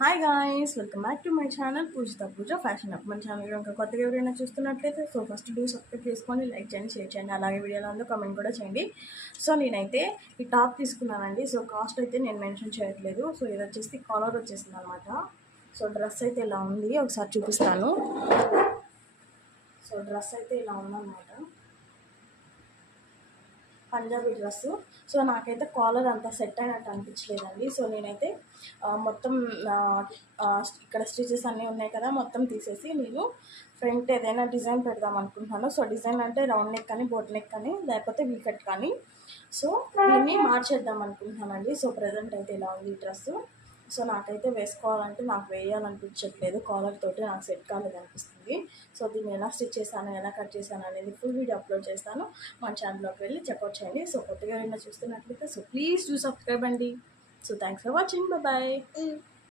Hi guys, welcome back to my channel Poojitha Pooja fashion up. మన channel కనుక కొత్తగా ఎవరైనా చూస్తున్నట్లయితే సో ఫస్ట్ సబ్స్క్రైబ్ చేసుకొని లైక్ చేయండి, షేర్ చేయండి, అలాగే వీడియోలో అందరూ కామెంట్ కూడా చేయండి. సో నేనైతే ఈ టాప్ తీసుకున్నానండి. సో కాస్ట్ అయితే నేను మెన్షన్ చేయట్లేదు. సో ఇది వచ్చేసి కాలర్ వచ్చేసింది అనమాట. సో డ్రెస్ అయితే ఇలా ఉంది, ఒకసారి చూపిస్తాను. సో డ్రెస్ అయితే ఇలా ఉందన్నమాట, పంజాబీ డ్రెస్సు. సో నాకైతే కాలర్ అంతా సెట్ అయినట్టు అనిపించలేదండి. సో నేనైతే మొత్తం ఇక్కడ స్టిచెస్ అన్నీ ఉన్నాయి కదా, మొత్తం తీసేసి నేను ఫ్రంట్ ఏదైనా డిజైన్ పెడదాం అనుకుంటున్నాను. సో డిజైన్ అంటే రౌండ్ నెక్ కానీ, బోట్ నెక్ కానీ, లేకపోతే వీకట్ కానీ. సో దీన్ని మార్చేద్దాం అనుకుంటున్నానండి. సో ప్రజెంట్ అయితే ఇలా ఉంది డ్రెస్సు. సో నాకైతే వేసుకోవాలంటే నాకు వేయాలనిపించట్లేదు, కాలర్ తోటి నాకు సెట్ కాలేదు అనిపిస్తుంది. సో దీన్ని ఎలా స్టిచ్ చేశాను, ఎలా కట్ చేశాను అనేది ఫుల్ వీడియో అప్లోడ్ చేస్తాను. మన ఛానల్లోకి వెళ్ళి చెక్అవుట్ చేయండి. సో కొత్తగా ఏమైనా చూస్తున్నట్లయితే సో ప్లీజ్ డూ సబ్స్క్రైబ్ అండి. So thanks for watching, bye.